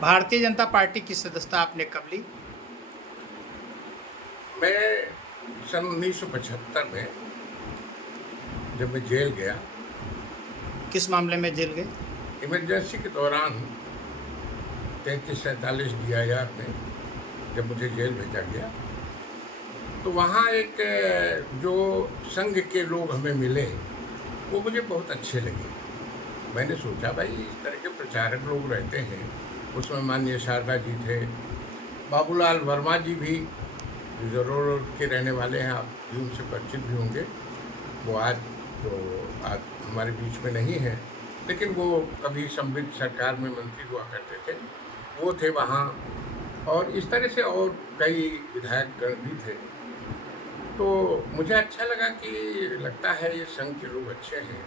Bharatiya Janata party की सदस्यता आपने कब ली? मैं सन 1975 में जब मैं जेल गया, किस मामले में जेल गए? इमरजेंसी के दौरान 33-47 DIR में जब मुझे जेल भेजा गया, तो वहाँ एक जो संघ के लोग हमें मिले, वो मुझे बहुत अच्छे लगे। मैंने सोचा भाई इस तरह के प्रचारक लोग रहते हैं, उसमें माननीय शारदा जी थे, बाबूलाल वर्मा जी भी जो ज़रूर के रहने वाले हैं, आप भी उनसे परिचित भी होंगे। वो आज तो आज हमारे बीच में नहीं है, लेकिन वो कभी समृद्ध सरकार में मंत्री हुआ करते थे, वो थे वहाँ। और इस तरह से और कई विधायकगण भी थे। तो मुझे अच्छा लगा कि लगता है ये संघ के लोग अच्छे हैं,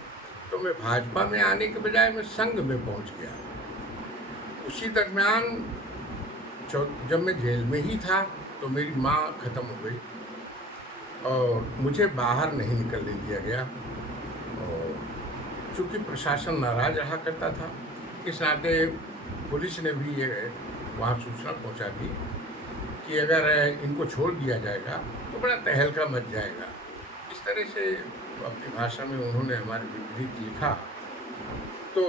तो मैं भाजपा में आने के बजाय मैं संघ में पहुँच गया। उसी दरमियान जब मैं जेल में ही था, तो मेरी माँ ख़त्म हो गई और मुझे बाहर नहीं निकलने दिया गया। और चूँकि प्रशासन नाराज़ रहा करता था, इस नाते पुलिस ने भी ये वहाँ सूचना पहुँचा दी कि अगर इनको छोड़ दिया जाएगा तो बड़ा तहलका मच जाएगा। इस तरह से अपनी भाषा में उन्होंने हमारे विपरीत लिखा। तो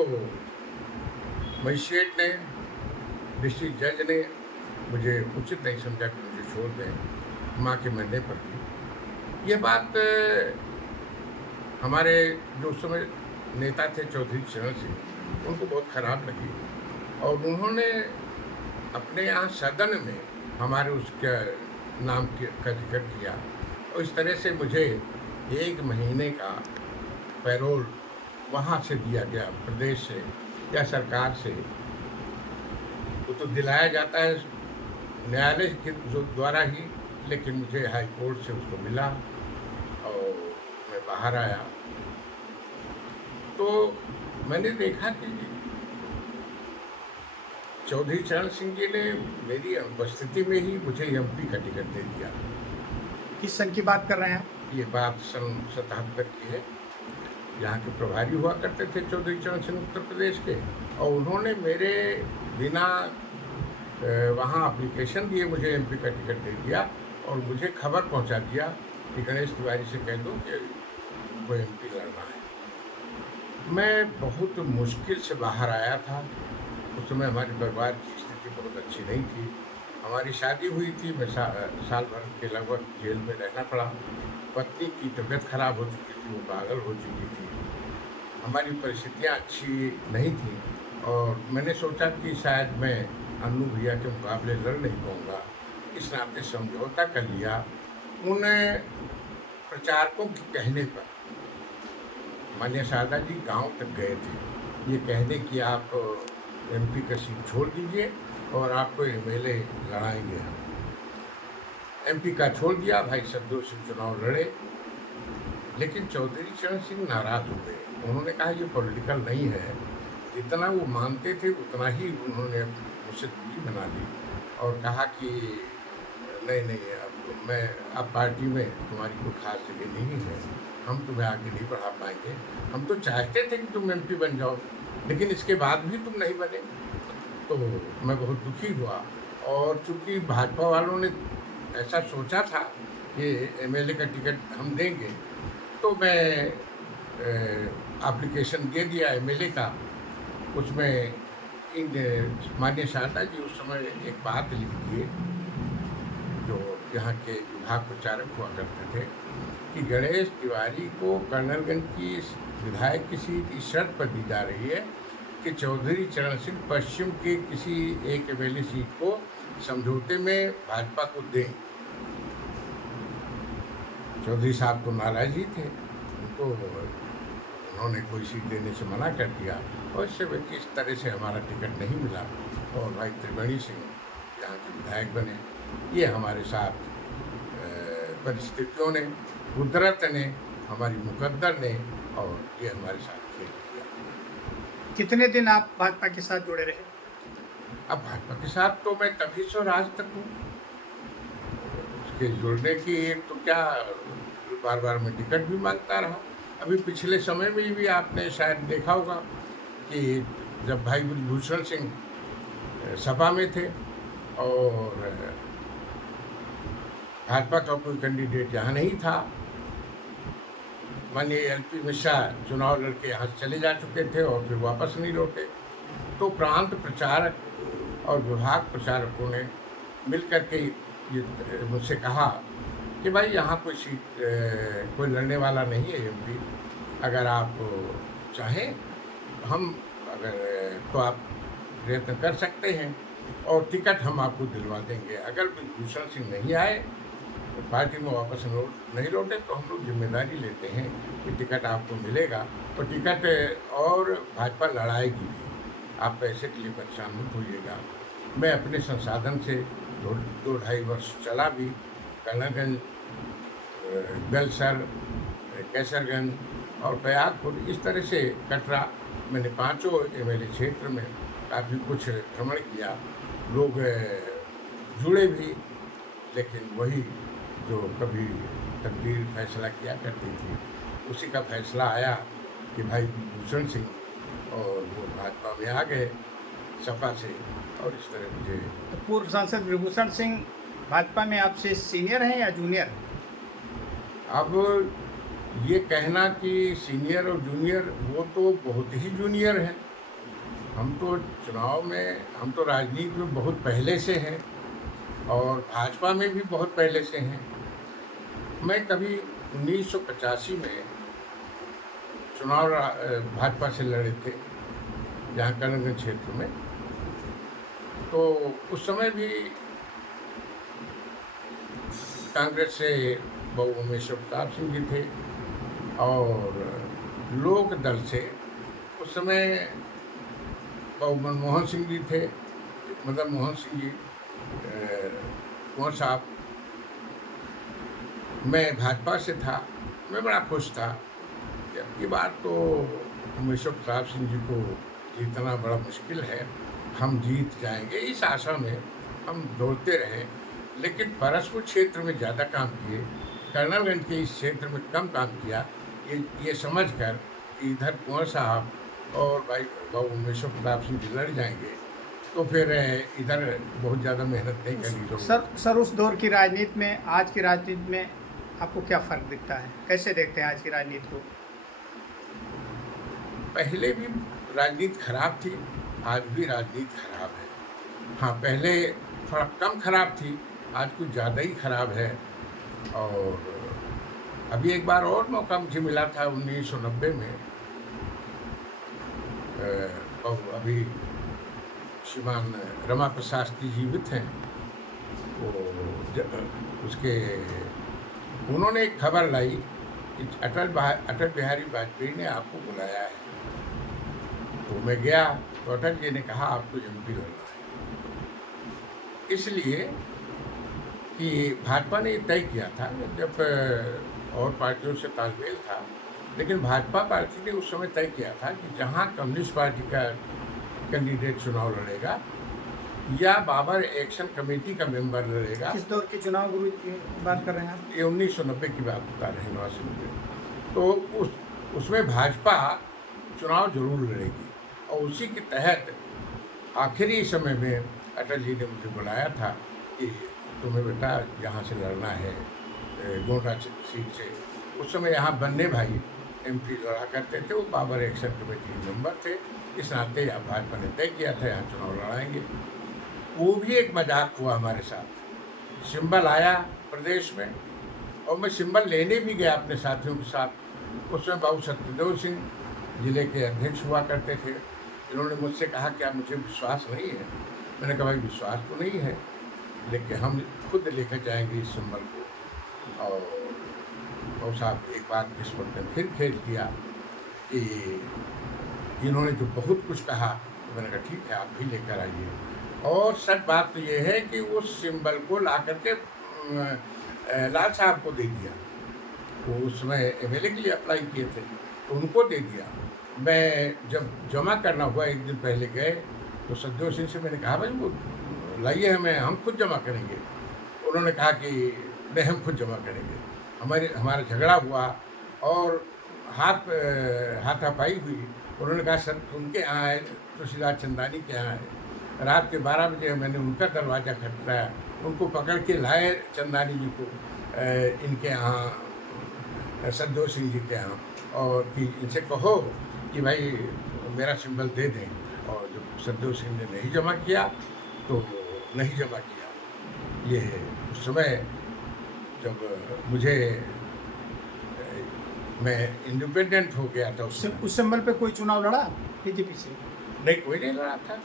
मजिस्ट्रेट ने, डिस्ट्रिक्ट जज ने मुझे उचित नहीं समझा कि मुझे छोड़ दें माँ के मरने पर भी। यह बात हमारे जो उस समय नेता थे चौधरी चरण सिंह, उनको बहुत ख़राब लगी और उन्होंने अपने यहाँ सदन में हमारे उसके नाम का जिक्र किया और इस तरह से मुझे 1 महीने का पैरोल वहाँ से दिया गया, प्रदेश से या सरकार से। वो तो दिलाया जाता है न्यायालय के जो द्वारा ही, लेकिन मुझे हाई कोर्ट से उसको मिला और मैं बाहर आया। तो मैंने देखा कि चौधरी चरण सिंह जी ने मेरी उपस्थिति में ही मुझे MP का टिकट दे दिया। किस संघ की बात कर रहे हैं आप? ये बात सन 77 की है। यहाँ के प्रभारी हुआ करते थे चौधरी चरण सिंह उत्तर प्रदेश के, और उन्होंने मेरे बिना वहाँ एप्लीकेशन दिए मुझे MP का टिकट दे दिया और मुझे खबर पहुँचा दिया कि गणेश तिवारी से कह दो कि वो MP लड़ना है। मैं बहुत मुश्किल से बाहर आया था। उस समय हमारे परिवार की स्थिति बहुत अच्छी नहीं थी। हमारी शादी हुई थी, मैं साल भर के लगभग जेल में रहना पड़ा। पत्नी की तबीयत खराब हो चुकी थी, वो पागल हो चुकी थी। हमारी परिस्थितियाँ अच्छी नहीं थी और मैंने सोचा कि शायद मैं अन्नू भैया के मुकाबले लड़ नहीं पाऊँगा। इस नाते समझौता कर लिया। उन प्रचारकों के कहने पर माननीय शारदा जी गांव तक गए थे, ये कहने कि आप MP का सीट छोड़ दीजिए और आपको MLA लड़ाएंगे हम। MP का छोड़ दिया, भाई सद्दो सिंह चुनाव लड़े, लेकिन चौधरी चरण सिंह नाराज़ हो गए। उन्होंने कहा ये पॉलिटिकल नहीं है। जितना वो मानते थे उतना ही उन्होंने मुझसे दूरी बना ली और कहा कि नहीं अब पार्टी में तुम्हारी कोई खास जगह नहीं है, हम तुम्हें आगे नहीं बढ़ा पाएंगे। हम तो चाहते थे कि तुम MP बन जाओ, लेकिन इसके बाद भी तुम नहीं बने। तो मैं बहुत दुखी हुआ और चूँकि भाजपा वालों ने ऐसा सोचा था कि MLA का टिकट हम देंगे, तो मैं एप्लीकेशन दे दिया MLA का। उसमें माननीय शारदा जी उस समय एक बात लिख दिए, जो यहाँ के विभाग प्रचारक हुआ करते थे, कि गणेश तिवारी को कर्नलगंज की विधायक की सीट इस शर्त पर दी जा रही है कि चौधरी चरण सिंह पश्चिम के किसी एक MLA सीट को समझौते में भाजपा को दें। चौधरी साहब तो नाराज ही थे, उनको उन्होंने कोई सीट देने से मना कर दिया और इस तरह से हमारा टिकट नहीं मिला और भाई त्रिवेणी सिंह यहाँ के विधायक बने। ये हमारे साथ परिस्थितियों ने, कुदरत ने, हमारी मुकद्दर ने, और ये हमारे साथ खेल किया। कितने दिन आप भाजपा के साथ जुड़े रहे? अब भाजपा के साथ तो मैं तभी से आज तक हूँ। उसके जुड़ने की तो क्या, बार बार मैं टिकट भी मांगता रहा। अभी पिछले समय में भी आपने शायद देखा होगा कि जब भाई ब्रजभूषण सिंह सपा में थे और भाजपा का कोई कैंडिडेट यहाँ नहीं था। माननीय एल.पी. मिश्रा चुनाव लड़के यहाँ से चले जा चुके थे और फिर वापस नहीं लौटे। तो प्रांत प्रचारक और विभाग प्रचारकों ने मिलकर के ये मुझसे कहा कि भाई यहाँ कोई सीट कोई लड़ने वाला नहीं है एमपी, अगर आप चाहें हम अगर तो आप प्रयत्न कर सकते हैं और टिकट हम आपको दिलवा देंगे। अगर भूषण सिंह नहीं आए तो पार्टी में वापस नहीं लौटे तो हम लोग जिम्मेदारी लेते हैं कि टिकट आपको मिलेगा और टिकट और भाजपा लड़ाएगी भी, आप पैसे के लिए परेशान मत होइएगा। मैं अपने संसाधन से दो ढाई वर्ष चला भी, कर्नलगंज, बेलसर, कैसरगंज और प्रयागपुर, इस तरह से कटरा, मैंने 5 एमएलए क्षेत्र में काफ़ी कुछ भ्रमण किया। लोग जुड़े भी, लेकिन वही जो कभी तकदीर फैसला किया करती थी उसी का फैसला आया कि भाई भूषण सिंह, और वो भाजपा में आ गए सपा से, और इस तरह मुझे। तो पूर्व सांसद विभूषण सिंह भाजपा में आपसे सीनियर हैं या जूनियर? अब ये कहना कि सीनियर और जूनियर, वो तो बहुत ही जूनियर है। हम तो चुनाव में, हम तो राजनीति में बहुत पहले से हैं और भाजपा में भी बहुत पहले से हैं। मैं कभी 1985 में चुनाव भाजपा से लड़े थे जहाँ कर्नलगंज क्षेत्र में, तो उस समय भी कांग्रेस से बहु उमेश अवतार सिंह जी थे और लोक दल से उस समय बहु मनमोहन सिंह जी थे, मदन मोहन सिंह जी, कुंवर साहब। मैं भाजपा से था, मैं बड़ा खुश था। अब की बार तो उमेश अवतार सिंह जी को जीतना बड़ा मुश्किल है, हम जीत जाएंगे, इस आशा में हम दौड़ते रहे। लेकिन परसपुर क्षेत्र में ज़्यादा काम किए, कर्नलगंज के इस क्षेत्र में कम काम किया, ये समझ कर कि इधर कुंवर साहब और भाई बाबू उमेश प्रताप सिंह जी लड़ जाएंगे, तो फिर इधर बहुत ज़्यादा मेहनत नहीं करनी जरूरत। सर उस दौर की राजनीति में आज की राजनीति में आपको क्या फ़र्क दिखता है? कैसे देखते हैं आज की राजनीति को? पहले भी राजनीति खराब थी, आज भी राजनीति खराब है। हाँ, पहले थोड़ा कम खराब थी, आज कुछ ज़्यादा ही खराब है। और अभी एक बार और मौका मुझे मिला था 1990 में, अभी श्रीमान रमा प्रसाद जी जीवित हैं, वो उसके उन्होंने एक खबर लाई कि अटल बिहारी वाजपेयी ने आपको बुलाया है। तो मैं गया तो अटल जी ने कहा आपको एमपी लड़ना है, इसलिए कि भाजपा ने तय किया था, जब और पार्टियों से तालमेल था, लेकिन भाजपा पार्टी ने उस समय तय किया था कि जहां कम्युनिस्ट पार्टी का कैंडिडेट चुनाव लड़ेगा या बाबर एक्शन कमेटी का मेंबर लड़ेगा। किस दौर के चुनाव गुरु की बात कर रहे हैं आप? ये 1990 की बात बता रहे हैं, 1990। तो उसमें भाजपा चुनाव जरूर लड़ेगी, और उसी के तहत आखिरी समय में अटल जी ने मुझे बुलाया था कि तुम्हें बेटा यहाँ से लड़ना है, गोंडा सीट से। उस समय यहाँ बन्ने भाई एमपी लड़ा करते थे, वो बाबर एक्शन कमेटी मेंबर थे, इस नाते अब भाजपा ने तय किया था यहाँ चुनाव लड़ाएंगे। वो भी एक मजाक हुआ हमारे साथ। सिंबल आया प्रदेश में और मैं सिंबल लेने भी गया अपने साथियों के साथ। उस समय बाबू सत्यदेव सिंह जिले के अध्यक्ष हुआ करते थे। इन्होंने मुझसे कहा कि आप, मुझे विश्वास नहीं है। मैंने कहा भाई विश्वास तो नहीं है, लेकिन हम खुद लेकर जाएंगे इस सिंबल को। और बाबू साहब एक बार इस पर फिर खेल किया कि इन्होंने जो बहुत कुछ कहा, तो मैंने कहा ठीक है आप भी लेकर आइए। और सच बात तो ये है कि उस सिंबल को ला करके लाल साहब को दे दिया। वो उस समय एमएलए के लिए अप्लाई किए थे, तो उनको दे दिया। मैं जब जमा करना हुआ एक दिन पहले गए तो सत्यदेव सिंह से मैंने कहा भाई वो लाइए, हम खुद जमा करेंगे। उन्होंने कहा कि नहीं, हम खुद जमा करेंगे। हमारा झगड़ा हुआ और हाथापाई हुई। उन्होंने कहा सर उनके यहाँ है, तुलसीदास चंदानी के यहाँ है। रात के 12 बजे मैंने उनका दरवाज़ा खटखटाया, उनको पकड़ के लाए चंदानी जी को इनके यहाँ, संतोष सिंह जी के यहाँ, और कि इनसे कहो कि भाई मेरा सिंबल दे दें। और जब संतोष सिंह ने नहीं जमा किया तो नहीं जमा किया। ये उस समय जब मुझे मैं इंडिपेंडेंट हो गया था उस सिंबल पे कोई चुनाव लड़ा बीजेपी से? नहीं, कोई नहीं लड़ा था,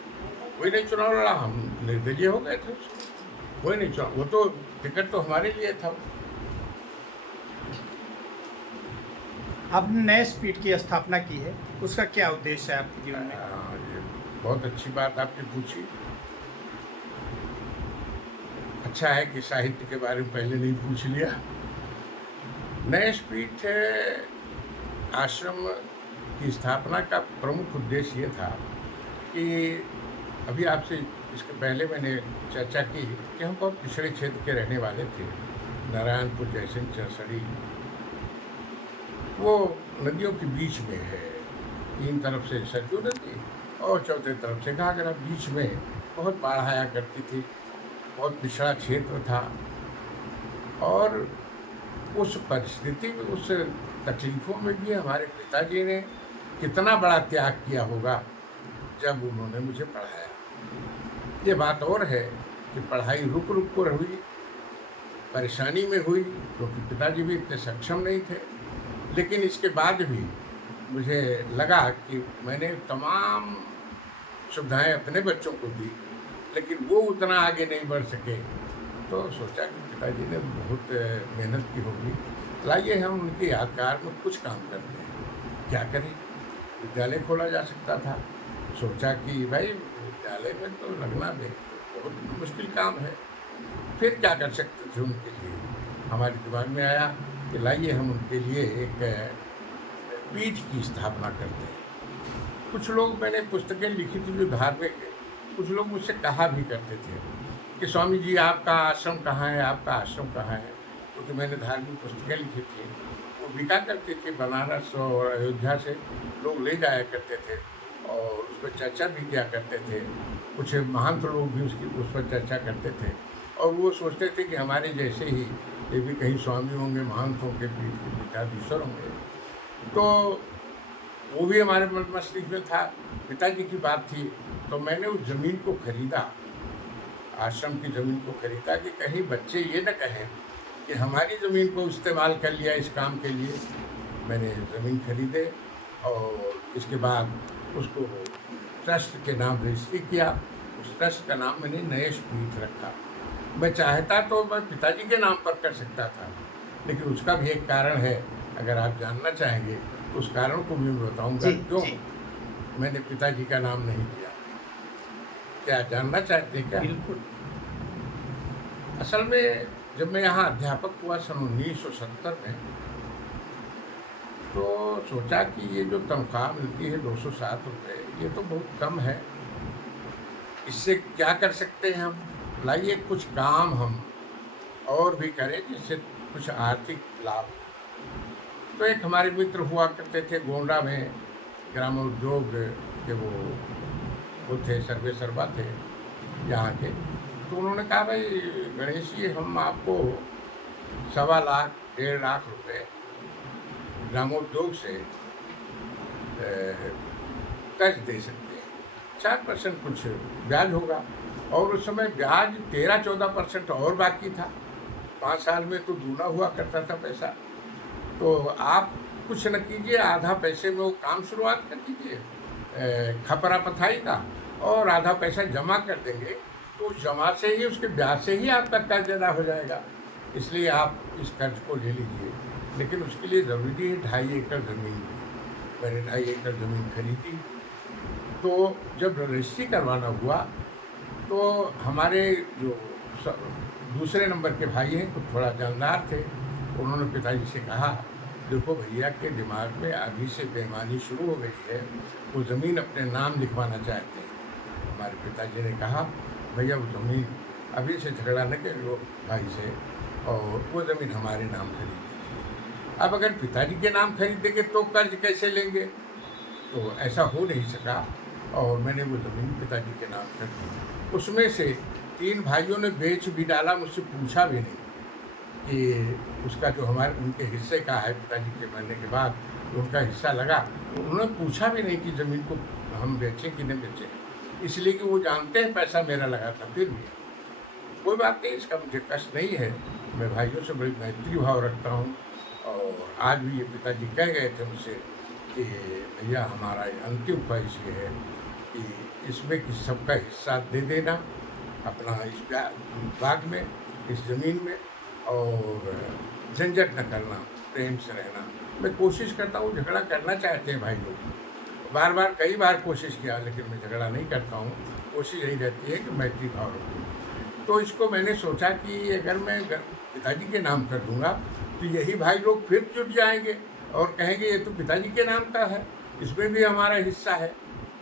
कोई नहीं चुनाव लड़ा, हम निर्दलीय हो गए थे। कोई नहीं चुनाव, वो तो टिकट तो हमारे लिए था। आपने नए स्पीड की स्थापना की है, उसका क्या उद्देश्य है आपके जीवन में? ये बहुत अच्छी बात आपने पूछी। अच्छा है कि साहित्य के बारे में पहले नहीं पूछ लिया। नए स्पीड आश्रम की स्थापना का प्रमुख उद्देश्य ये था कि अभी आपसे इसके पहले मैंने चर्चा की कि हम बहुत पिछड़े क्षेत्र के रहने वाले थे। नारायणपुर, जयसिंह, चरसड़ी वो नदियों के बीच में है। 3 तरफ से सरयू नदी और चौथे तरफ से घाघरा, बीच में बहुत बाढ़ आया करती थी। बहुत पिछड़ा क्षेत्र था और उस परिस्थिति में, उस तकलीफ़ों में भी हमारे पिताजी ने कितना बड़ा त्याग किया होगा जब उन्होंने मुझे पढ़ाया। ये बात और है कि पढ़ाई रुक रुक कर हुई, परेशानी में हुई, क्योंकि पिताजी भी इतने सक्षम नहीं थे। लेकिन इसके बाद भी मुझे लगा कि मैंने तमाम सुविधाएं अपने बच्चों को दी, लेकिन वो उतना आगे नहीं बढ़ सके। तो सोचा कि पिताजी ने बहुत मेहनत की होगी, लाइए हम उनकी यादगार में कुछ काम करते हैं। क्या करें, विद्यालय खोला जा सकता था। सोचा कि भाई विद्यालय में तो लगना बहुत मुश्किल काम है, फिर क्या कर सकते थे उनके लिए। हमारे दिमाग में आया कि लाइए हम उनके लिए एक पीठ की स्थापना करते हैं। कुछ लोग, मैंने पुस्तकें लिखी थी जो धार्मिक है, कुछ लोग मुझसे कहा भी करते थे कि स्वामी जी आपका आश्रम कहाँ है, आपका आश्रम कहाँ है। क्योंकि मैंने धार्मिक पुस्तकें लिखी थी, वो बिका करती थी। बनारस और अयोध्या से लोग ले जाया करते थे और उस पर चर्चा भी किया करते थे। कुछ महंत लोग भी उस पर चर्चा करते थे और वो सोचते थे कि हमारे जैसे ही ये भी कहीं स्वामी होंगे, महंत होंगे, पीठाधीश्वर होंगे। तो वो भी हमारे मन मस्तिष्क में था। पिताजी की बात थी तो मैंने उस ज़मीन को खरीदा, आश्रम की ज़मीन को खरीदा कि कहीं बच्चे ये न कहें कि हमारी ज़मीन को इस्तेमाल कर लिया इस काम के लिए। मैंने ज़मीन खरीदे और इसके बाद उसको ट्रस्ट के नाम रजिस्ट्री किया। उस ट्रस्ट का नाम मैंने नयेश पीठ रखा। मैं चाहता तो मैं पिताजी के नाम पर कर सकता था, लेकिन उसका भी एक कारण है। अगर आप जानना चाहेंगे तो उस कारण को भी मैं बताऊंगा क्यों मैंने पिताजी का नाम नहीं किया। क्या जानना चाहते हैं क्या? बिल्कुल। असल में जब मैं यहाँ अध्यापक हुआ सन 1970 में, तो सोचा कि ये जो तनख्वाह मिलती है 207 रुपये, ये तो बहुत कम है। इससे क्या कर सकते हैं हम? लाइए कुछ काम हम और भी करें जिससे कुछ आर्थिक लाभ। तो एक हमारे मित्र हुआ करते थे गोंडा में, ग्रामोद्योग के वो थे, सर्वे सर्वा थे यहाँ के। तो उन्होंने कहा भाई गणेश जी, हम आपको 1.25 लाख 1.5 लाख रुपए ग्रामोद्योग से कर्ज दे सकते हैं, 4% कुछ ब्याज होगा। और उस समय ब्याज 13-14% और बाकी था। 5 साल में तो दूना हुआ करता था पैसा। तो आप कुछ न कीजिए, आधा पैसे में वो काम शुरुआत कर दीजिए खपरा पथाई का, और आधा पैसा जमा कर देंगे तो जमा से ही, उसके ब्याज से ही आपका कर्ज अदा हो जाएगा। इसलिए आप इस कर्ज को ले लीजिए, लेकिन उसके लिए ज़रूरी है 2.5 एकड़ ज़मीन। मैंने 2.5 एकड़ ज़मीन खरीदी। तो जब रजिस्ट्री करवाना हुआ तो हमारे जो दूसरे नंबर के भाई हैं, कुछ थोड़ा जानदार थे, उन्होंने पिताजी से कहा देखो भैया के दिमाग में अभी से बेईमानी शुरू हो गई है, वो ज़मीन अपने नाम लिखवाना चाहते हैं। हमारे पिताजी ने कहा भैया वो ज़मीन अभी से झगड़ा न करो भाई से, और वो ज़मीन हमारे नाम खरीद लीजिए। अब अगर पिताजी के नाम खरीदेंगे तो कर्ज कैसे लेंगे? तो ऐसा हो नहीं सका। और मैंने वो ज़मीन पिताजी के नाम कर दी। उसमें से 3 भाइयों ने बेच भी डाला, मुझसे पूछा भी नहीं कि उसका जो हमारे उनके हिस्से का है, पिताजी के मरने के बाद जो उनका हिस्सा लगा, उन्होंने पूछा भी नहीं कि ज़मीन को हम बेचें कि नहीं बेचें, इसलिए कि वो जानते हैं पैसा मेरा लगा था। फिर भी कोई बात नहीं, इसका मुझे कष्ट नहीं है। मैं भाइयों से बड़ी मैत्री भाव रखता हूँ। और आज भी ये पिताजी कह गए थे मुझसे कि भैया हमारा अंतिम ख्वाहिश ये है कि इसमें कि सबका हिस्सा दे देना अपना इस बाग में, इस ज़मीन में, और झंझट न करना, प्रेम से रहना। मैं कोशिश करता हूँ, झगड़ा करना चाहते हैं भाई लोग, बार बार कई बार कोशिश किया, लेकिन मैं झगड़ा नहीं करता हूँ। कोशिश यही रहती है कि मैत्री भाव रखूँ। तो इसको मैंने सोचा कि अगर मैं पिताजी के नाम कर दूँगा तो यही भाई लोग फिर जुट जाएंगे और कहेंगे ये तो पिताजी के नाम का है, इसमें भी हमारा हिस्सा है।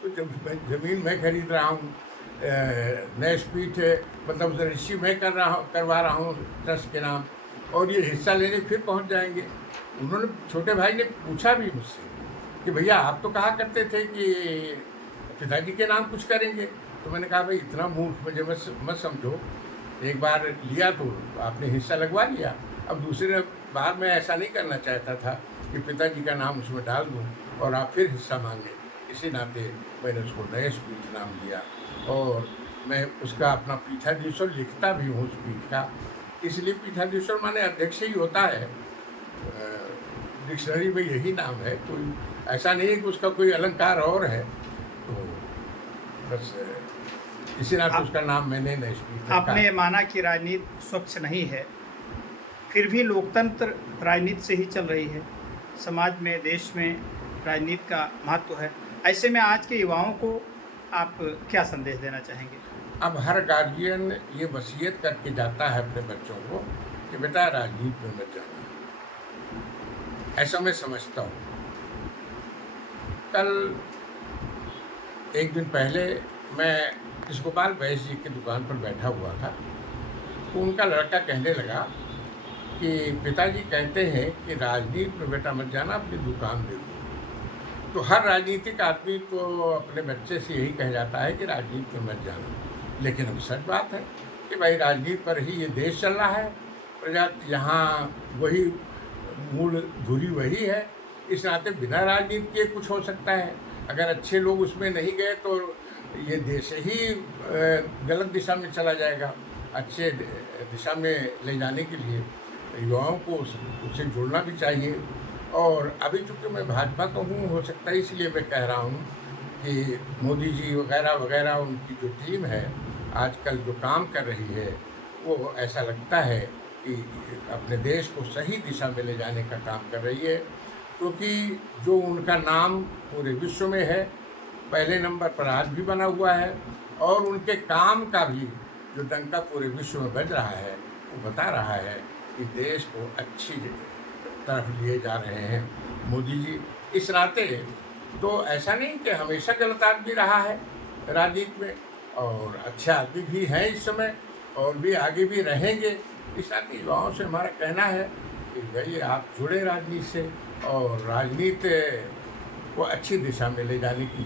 तो जब ज़मीन मैं खरीद रहा हूँ, न्यासपीठ मतलब रजिस्ट्री मैं करवा रहा हूँ ट्रस्ट के नाम, और ये हिस्सा लेने फिर पहुँच जाएंगे। उन्होंने, छोटे भाई ने पूछा भी मुझसे कि भैया आप तो कहा करते थे कि पिताजी के नाम कुछ करेंगे। तो मैंने कहा भाई इतना मूर्ख मुझे मत समझो, एक बार लिया तो आपने हिस्सा लगवा लिया, अब दूसरे बार मैं ऐसा नहीं करना चाहता था कि पिताजी का नाम उसमें डाल दूं और आप फिर हिस्सा मांगें। इसी नाते मैंने उसको न्यासपीठ नाम दिया, और मैं उसका अपना पीठाधीश्वर लिखता भी हूँ उस पीठ का। इसलिए पीठाधीश्वर माने अध्यक्ष ही होता है, डिक्शनरी में यही नाम है, कोई ऐसा नहीं है कि उसका कोई अलंकार और है। तो बस इसी नाते उसका नाम मैंने न्यासपीठ रखा। आपने माना कि राजनीति स्वच्छ नहीं है, फिर भी लोकतंत्र राजनीति से ही चल रही है। समाज में, देश में राजनीति का महत्व है। ऐसे में आज के युवाओं को आप क्या संदेश देना चाहेंगे? अब हर गार्जियन ये वसीयत करके जाता है अपने बच्चों को कि बेटा राजनीति में मत जाना, ऐसा मैं समझता हूँ। कल एक दिन पहले मैं इस गोपाल बैस जी की दुकान पर बैठा हुआ था, तो उनका लड़का कहने लगा कि पिताजी कहते हैं कि राजनीति में बेटा मत जाना, अपनी दुकान देखो। तो हर राजनीतिक आदमी को अपने बच्चे से यही कह जाता है कि राजनीति में मत जाना, लेकिन अब सच बात है कि भाई राजनीति पर ही ये देश चल रहा है, प्रजा यहाँ वही मूल धुरी वही है। इस नाते बिना राजनीति के कुछ हो सकता है। अगर अच्छे लोग उसमें नहीं गए तो ये देश ही गलत दिशा में चला जाएगा। अच्छे दिशा में ले जाने के लिए युवाओं को उससे जुड़ना भी चाहिए। और अभी चूँकि मैं भाजपा का हूँ, हो सकता है इसलिए मैं कह रहा हूँ कि मोदी जी वगैरह वगैरह उनकी जो टीम है आजकल जो काम कर रही है, वो ऐसा लगता है कि अपने देश को सही दिशा में ले जाने का काम कर रही है। क्योंकि जो उनका नाम पूरे विश्व में है, पहले नंबर पर आज भी बना हुआ है, और उनके काम का भी जो डंका पूरे विश्व में बज रहा है वो बता रहा है कि देश को अच्छी तरफ लिए जा रहे हैं मोदी जी। इस नाते तो ऐसा नहीं कि हमेशा गलत आदमी रहा है राजनीति में, और अच्छे आदमी भी हैं इस समय और भी आगे भी रहेंगे। इस नाते युवाओं से हमारा कहना है कि भाई आप जुड़े राजनीति से और राजनीति को अच्छी दिशा में ले जाने की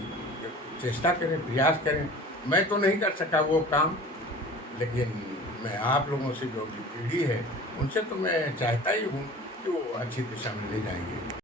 चेष्टा करें, प्रयास करें। मैं तो नहीं कर सका वो काम, लेकिन मैं आप लोगों से जो अगली पीढ़ी है उनसे तो मैं चाहता ही हूँ कि वो अच्छी दिशा में ले जाएंगे।